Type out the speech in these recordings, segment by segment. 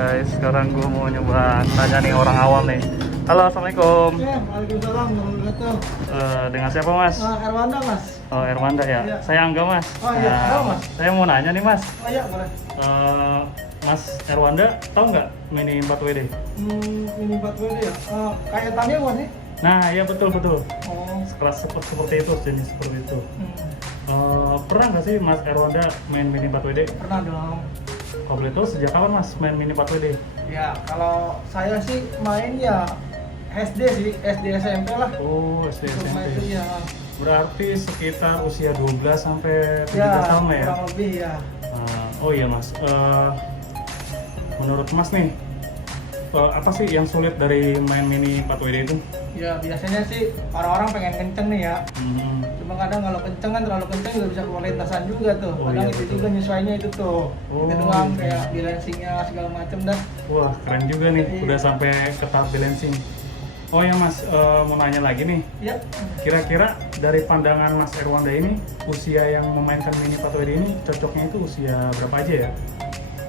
guys, sekarang gue mau nyoba tanya nih orang awam nih. Halo, assalamualaikum. Ya, waalaikumsalam warahmatullahi wabarakatuh. Dengan siapa mas? Erwanda mas. Oh, Erwanda ya. Iya. Saya Angga mas. Oh iya, halo mas. Saya mau nanya nih mas. Oh iya boleh. Mas Erwanda tahu nggak Mini 4WD? Ini 4WD ya. Kayak Tamiya bukan sih? Nah, iya betul. Oh. Keras seperti itu, jenis seperti itu. Pernah nggak sih Mas Erwanda main Mini 4WD? Pernah dong. Kalau boleh tahu sejak kapan Mas main Mini 4WD? Ya, kalau saya sih main ya SD sih, SD SMP lah. Oh, SD Untuk main itu SMP. ya. Berarti sekitar usia 12 sampai 17 Ya, tahun lah ya? kurang lebih ya. Oh iya Mas, menurut Mas nih, apa sih yang sulit dari main Mini 4WD itu? Ya biasanya sih orang-orang pengen kenceng nih ya. Cuma kadang kalau kenceng kan terlalu kenceng juga bisa keluar lintasan juga tuh. Oh, Kadang iya, itu betul. juga nyesuainya itu tuh. Oh, Itu doang iya. kayak balancingnya segala macem dah. Wah keren juga nih, Iya. udah sampai ke tahap balancing. Oh ya Mas, mau nanya lagi nih, Ya. kira-kira dari pandangan Mas Erwanda ini, usia yang memainkan Mini 4WD ini cocoknya itu usia berapa aja ya?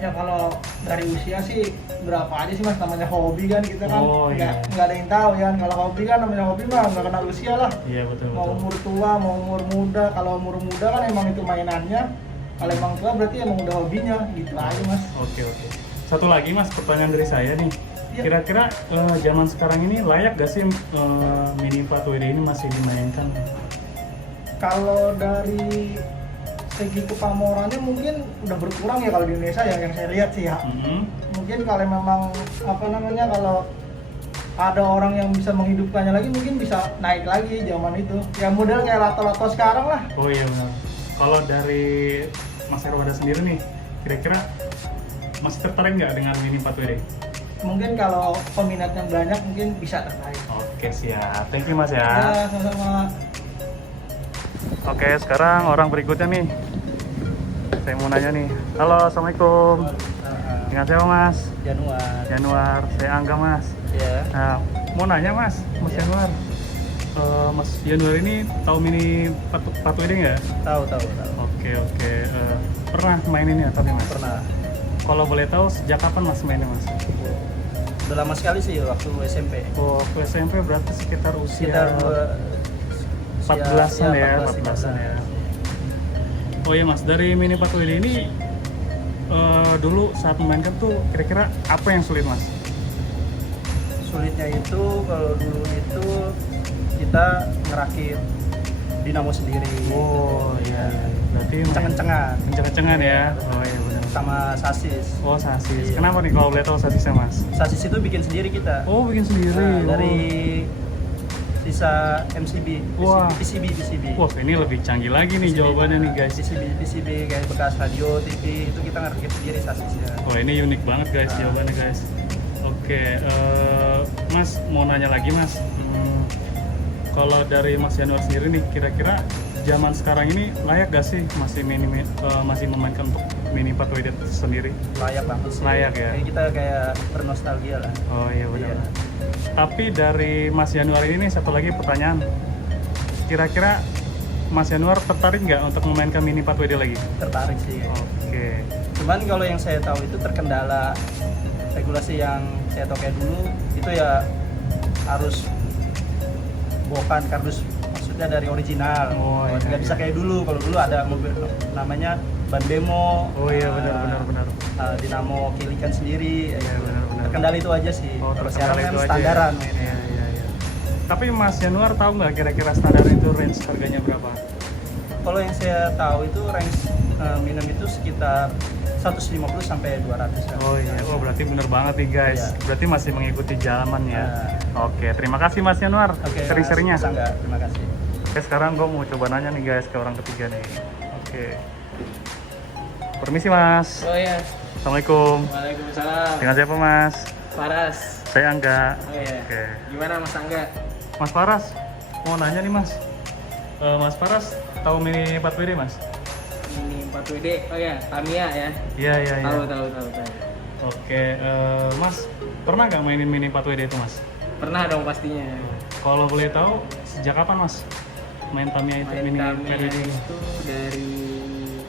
Ya kalau dari usia sih berapa aja sih mas, namanya hobi kan kita kan Oh, iya. nggak ada yang tahu ya. Kalau hobi kan namanya hobi mah nggak kenal usia lah. Iya betul. Mau umur tua, mau umur muda. Kalau umur muda kan emang itu mainannya. Kalau emang tua berarti emang udah hobinya gitu aja mas. Oke. Satu lagi Mas, pertanyaan dari saya nih. Iya. Kira-kira zaman sekarang ini layak gak sih Mini 4WD ini masih dimainkan? Kalau dari segi kepamorannya mungkin udah berkurang ya kalau di Indonesia ya, yang saya lihat sih ya. Mungkin kalau memang apa namanya, kalau ada orang yang bisa menghidupkannya lagi mungkin bisa naik lagi zaman itu. Ya model kayak lato-lato sekarang lah. Oh iya benar. Kalau dari Mas Erwanda sendiri nih, kira-kira masih tertarik nggak dengan Mini 4WD? Mungkin kalau peminatnya banyak mungkin bisa tertarik. Oke siap, thank you Mas ya. Ya, sama-sama. Oke, sekarang orang berikutnya nih. Saya mau nanya nih. Halo, assalamualaikum. Dengan siapa Mas? Januar. Saya Angga Mas. Ya. Nah, mau nanya Mas Januar. Mas Januar ini tahu Mini 4WD nggak? Tahu. Oke. Pernah main ini atau Mas? Pernah. Kalau boleh tahu sejak kapan Mas mainnya Mas? Udah lama sekali sih waktu SMP. Oh, waktu SMP berarti sekitar usia Sekitar 14-an ya, 14-an 14-an ya. Oh iya Mas, dari Mini 4WD ini dulu saat memainkan tuh kira-kira apa yang sulit Mas? Sulitnya itu kalau dulu itu kita ngerakit dinamo sendiri. Oh iya, berarti Kenceng-kencengan kenceng-kencengan ya. Oh iya benar. sama sasis. Oh sasis. Iya. Kenapa nih kalau boleh tahu sasisnya Mas? Sasis itu bikin sendiri kita. Oh bikin sendiri. Nah, dari sisa MCB, Wah. PCB. Wah ini lebih canggih lagi nih jawabannya nih guys. PCB kayak bekas radio, TV itu kita ngerakit sendiri sasisnya. Wah ini unik banget guys jawabannya guys. Oke, Mas mau nanya lagi Mas. Kalau dari Mas Januar sendiri nih, kira-kira zaman sekarang ini layak gak sih masih memainkan untuk Mini 4WD sendiri? Layak banget sih. Layak ya? Kayak kita kayak bernostalgia lah. Oh iya benar. Iya. Tapi dari Mas Januar ini satu lagi pertanyaan. Kira-kira Mas Januar tertarik nggak untuk memainkan Mini 4WD lagi? Tertarik sih. Oke. Cuman kalau yang saya tahu itu terkendala regulasi yang saya tahu kayak dulu itu ya harus bukan kardus, maksudnya dari original. Oh, iya, Nggak bisa iya. kayak dulu. Kalau dulu ada mobil namanya ban demo. Oh iya benar. Dinamo kilikan sendiri. Iya, benar. Terkendala itu aja sih. Oh, Kalau terkendala sekarang kan itu aja standaran ya? mainnya. Iya. Tapi Mas Januar tahu nggak kira-kira standar itu range harganya berapa? Kalau yang saya tahu itu range minum itu sekitar 150 sampai 200 ya. Oh iya, oh berarti bener banget nih guys. Iya. Berarti masih mengikuti zaman ya. Nah. Oke, terima kasih Mas Januar. Oke, Sering-seringnya. Mas Angga, terima kasih. Oke, sekarang gue mau coba nanya nih guys ke orang ketiga nih. Oke. Permisi Mas. Oh iya, Assalamualaikum. waalaikumsalam. Dengan siapa Mas? Faras. Saya Angga. Oh iya. Oke. Gimana Mas Angga? Mas Faras, mau nanya nih Mas. Mas Faras tahu Mini 4WD Mas? Ini 4WD. Oh iya, Tamiya ya. Iya. Tahu. Oke, Mas pernah nggak mainin Mini 4WD itu Mas? Pernah dong pastinya. Kalau boleh tahu sejak kapan Mas main Tamiya itu Main Mini Tamiya 4WD ini? itu dari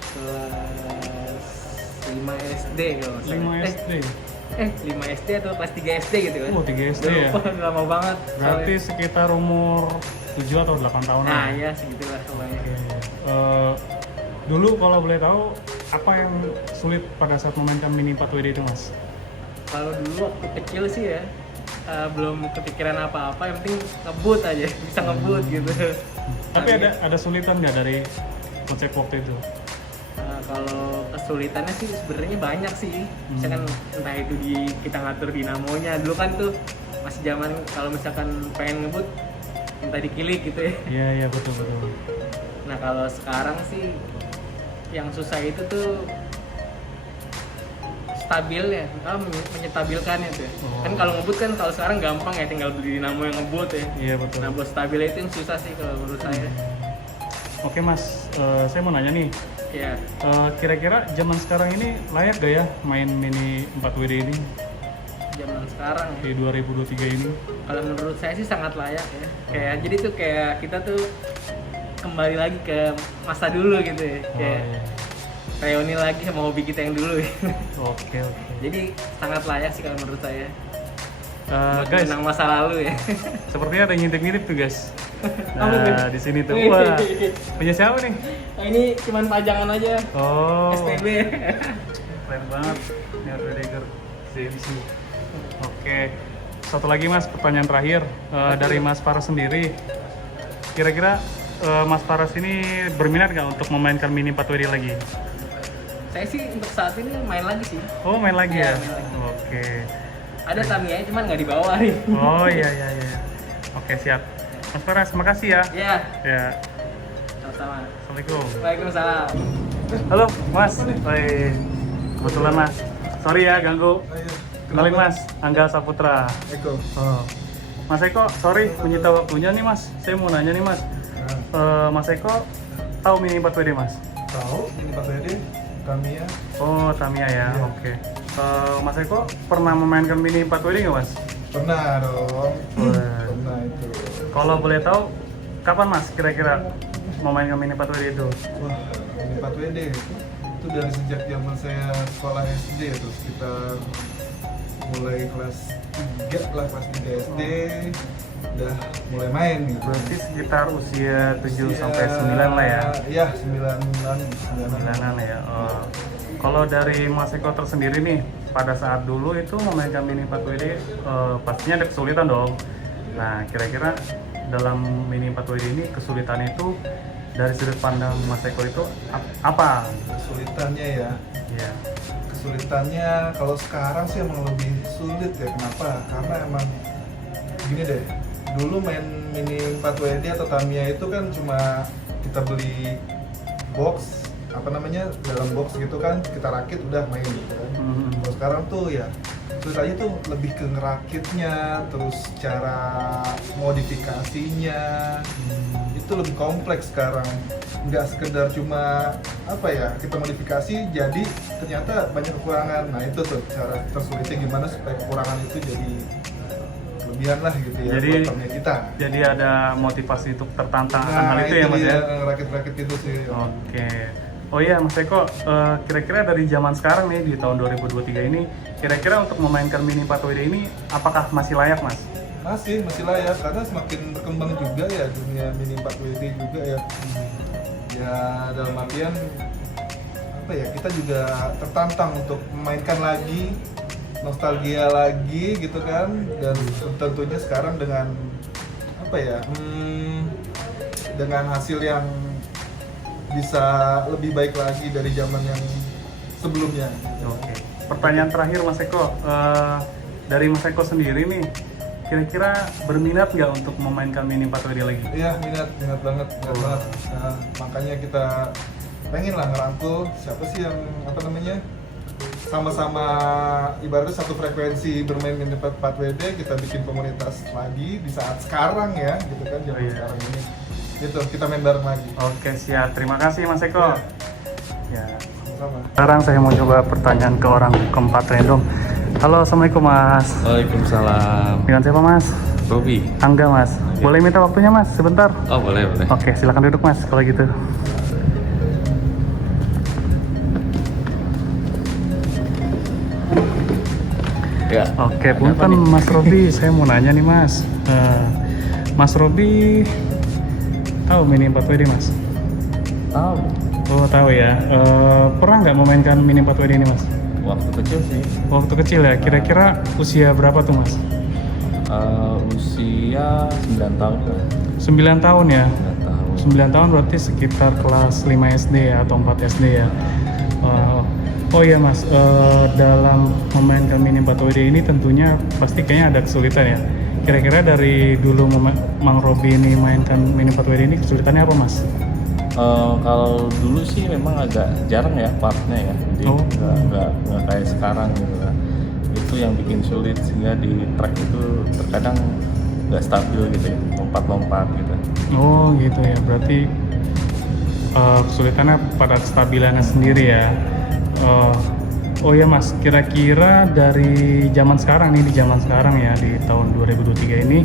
kelas 5 SD kalau nggak salah. 5 SD. 5 SD atau kelas 3 SD gitu kan. 3 SD Udah ya? lupa, udah lama banget. Berarti soalnya. sekitar umur 7 atau 8 tahunan. Nah ya segitulah pokoknya. Oke. Dulu kalau boleh tahu, apa yang sulit pada saat memainkan mini 4WD itu mas? Kalau dulu waktu kecil sih ya, belum kepikiran apa-apa, yang penting ngebut aja, bisa ngebut gitu. Tapi ada sulitan nggak dari konsep waktu itu? Kalau kesulitannya sih sebenarnya banyak sih. Misalkan entah itu kita ngatur dinamonya. Dulu kan tuh masih zaman kalau misalkan pengen ngebut minta dikilik gitu ya. Iya iya betul. Nah kalau sekarang sih yang susah itu tuh stabil ya, menyetabilkannya tuh. Oh. Kan kalau ngebut kan kalau sekarang gampang ya, tinggal beli dinamo yang ngebut ya. Iya betul. Nah buat stabil itu yang susah sih kalau menurut saya. Oke mas, saya mau nanya nih, Ya kira-kira zaman sekarang ini layak gak ya main mini 4WD ini zaman sekarang ya. di 2023 ini? Kalau menurut saya sih sangat layak ya. Kayak jadi tuh kayak kita tuh kembali lagi ke masa dulu gitu ya. Kayak iya. reuni lagi sama hobi kita yang dulu. Oke. Jadi sangat layak sih kalau menurut saya. Guys, Menang masa lalu ya. sepertinya ada yang ngintip-ngintip tuh guys. Apa tuh? Nah, di sini tuh. Wah, punya siapa nih? Nah, ini cuman pajangan aja. Oh, STB. keren banget. Ini Rudiger CMC. Oke, satu lagi mas, pertanyaan terakhir dari Mas Faras sendiri. Kira-kira Mas Faras ini berminat nggak untuk memainkan mini 4WD lagi? Saya sih untuk saat ini main lagi sih. Oh, main lagi ya? Iya, main lagi. Oke. Ada Tamiya cuman nggak dibawa nih. Oh iya. Oke, siap. Mas Faras, makasih ya. Iya, Ya, sama-sama. Assalamualaikum. Waalaikumsalam. Halo, Mas. Hai. Kebetulan Mas. Sorry ya ganggu. Kenalin Mas, Angga Saputra. Eko. Oh. Mas Eko, sorry menyita waktunya nih Mas. Saya mau nanya nih Mas. Mas Eko tahu mini 4WD Mas? Tahu ini Pak Dede, Tamiya. Oh, Tamiya ya. Iya. Oke. Mas Eko pernah memainkan mini 4WD nggak Mas? Pernah dong. Wah. Pernah itu. Kalau boleh tahu, kapan Mas kira-kira memainkan mini 4WD itu? Wah, ini 4WD itu dari sejak zaman saya sekolah SD itu sekitar mulai kelas 3 lah, kelas 3 SD udah mulai main gitu. Berarti sekitar usia 7 sampai 9 lah ya? Iya, 9-an. 9-an ya. Kalau dari Mas Eko tersendiri nih, pada saat dulu itu memainkan mini 4WD pastinya ada kesulitan dong. Nah, kira-kira dalam mini 4WD ini kesulitan itu dari sudut pandang Mas Eko itu apa? Kesulitannya ya. Iya. Kesulitannya kalau sekarang sih emang lebih sulit ya. Kenapa? Karena emang gini deh, dulu main mini 4WD atau Tamiya itu kan cuma kita beli box, apa namanya, dalam box gitu kan, kita rakit udah main gitu kan. Kalau sekarang tuh ya ceritanya tuh lebih ke ngerakitnya, terus cara modifikasinya itu lebih kompleks sekarang. Nggak sekedar cuma apa ya, kita modifikasi jadi ternyata banyak kekurangan. Nah itu tuh cara tersulitnya gimana supaya kekurangan itu jadi kelebihan lah gitu ya, Jadi buat Tamiya kita. Jadi ada motivasi untuk tertantang akan hal itu ya Mas dia, ya? rakit-rakit itu sih. Oke. Oh iya Mas Eko, kira-kira dari zaman sekarang nih di tahun 2023 ini, kira-kira untuk memainkan mini 4WD ini apakah masih layak Mas? Masih layak karena semakin berkembang juga ya dunia mini 4WD juga ya. Ya dalam artian apa ya, kita juga tertantang untuk memainkan lagi, nostalgia lagi gitu kan, dan tentunya sekarang dengan apa ya, dengan hasil yang bisa lebih baik lagi dari zaman yang sebelumnya. Oke. Pertanyaan terakhir Mas Eko, dari Mas Eko sendiri nih, kira-kira berminat nggak untuk memainkan mini 4WD lagi? Iya, minat banget. Nah, makanya kita pengen lah ngerangkul siapa sih yang apa namanya, sama-sama ibaratnya satu frekuensi bermain mini 4WD, kita bikin komunitas lagi di saat sekarang ya, gitu kan, zaman sekarang ini. Gitu, kita main bareng lagi. Oke, siap. Terima kasih Mas Eko. Ya. Sama. Sekarang saya mau coba pertanyaan ke orang keempat random. Halo, Assalamualaikum Mas. Waalaikumsalam. Dengan siapa Mas? Robi. Angga Mas. Boleh minta waktunya Mas sebentar? Oh boleh. Oke, silakan duduk Mas kalau gitu. Ya. Oke, Ada apa punten nih? Mas Robi, saya mau nanya nih Mas. Mas Robi tahu Mini 4WD Mas? Tahu. Oh tahu ya. Pernah nggak memainkan Mini 4WD ini Mas? Waktu kecil sih. Waktu kecil ya. Kira-kira usia berapa tuh Mas? Usia 9 tahun kan. 9 tahun ya. 9 tahun. 9 tahun berarti sekitar kelas 5 SD ya, atau 4 SD ya. Oh iya Mas, dalam memainkan Mini 4WD ini tentunya pasti kayaknya ada kesulitan ya. Kira-kira dari dulu Mang Robi ini mainkan Mini 4WD ini kesulitannya apa Mas? Kalau dulu sih memang agak jarang ya partnya ya, jadi Oh. nggak kayak sekarang gitu kan. Itu yang bikin sulit, sehingga di track itu terkadang nggak stabil gitu ya, lompat-lompat gitu. Oh gitu ya, berarti kesulitannya pada kestabilannya sendiri ya. Oh ya Mas, kira-kira dari zaman sekarang nih, di zaman sekarang ya, di tahun 2023 ini,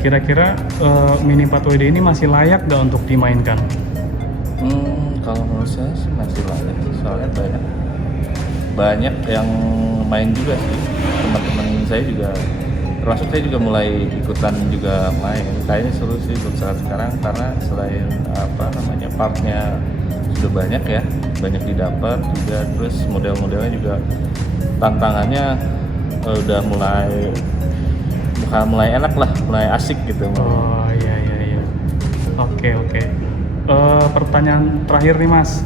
kira-kira Mini 4WD ini masih layak nggak untuk dimainkan? Kalau menurut saya sih masih layak sih, soalnya banyak yang main juga sih. Teman-teman saya juga, termasuk saya juga mulai ikutan juga main. Kayaknya seru sih untuk saat sekarang, karena selain partnya sudah banyak ya, banyak didapat juga, terus model-modelnya juga tantangannya udah mulai enak lah, mulai asik gitu. Oh iya. Oke. Pertanyaan terakhir nih Mas,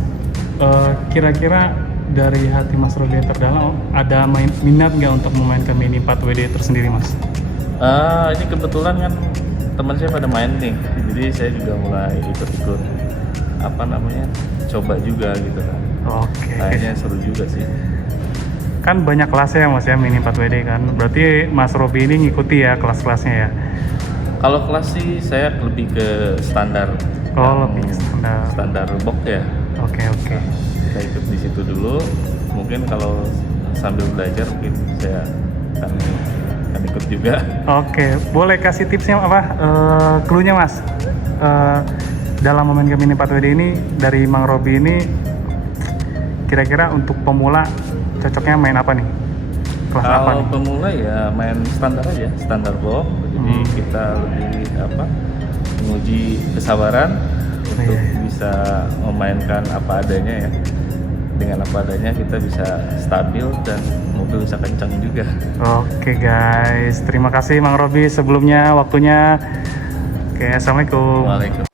kira-kira dari hati Mas Robi yang terdalam ada minat nggak untuk memainkan Mini 4WD tersendiri Mas? Ini kebetulan kan teman saya pada main nih, jadi saya juga mulai ikut-ikut coba juga gitu kan. Oke. Kayaknya seru juga sih. Kan banyak kelasnya ya Mas ya, Mini 4WD kan. Berarti Mas Robi ini ngikuti ya kelas-kelasnya ya? Kalau kelas sih saya lebih ke standar. Oh, Yang lebih ke standar. box ya. Oke. Kita ikut di situ dulu. Mungkin kalau sambil belajar mungkin saya akan ikut juga. Oke, boleh kasih tipsnya apa? Cluenya Mas, dalam memainkan Mini 4WD ini dari Mang Robi ini, kira-kira untuk pemula cocoknya main apa nih? Kelas apa Kalau nih? pemula ya main standar aja, standar box. Jadi kita lebih menguji kesabaran untuk Iya. bisa memainkan apa adanya ya. Dengan apa adanya kita bisa stabil dan mobil bisa kencang juga. Oke guys, terima kasih Mang Robi sebelumnya waktunya. Oke, assalamualaikum. Waalaikumsalam.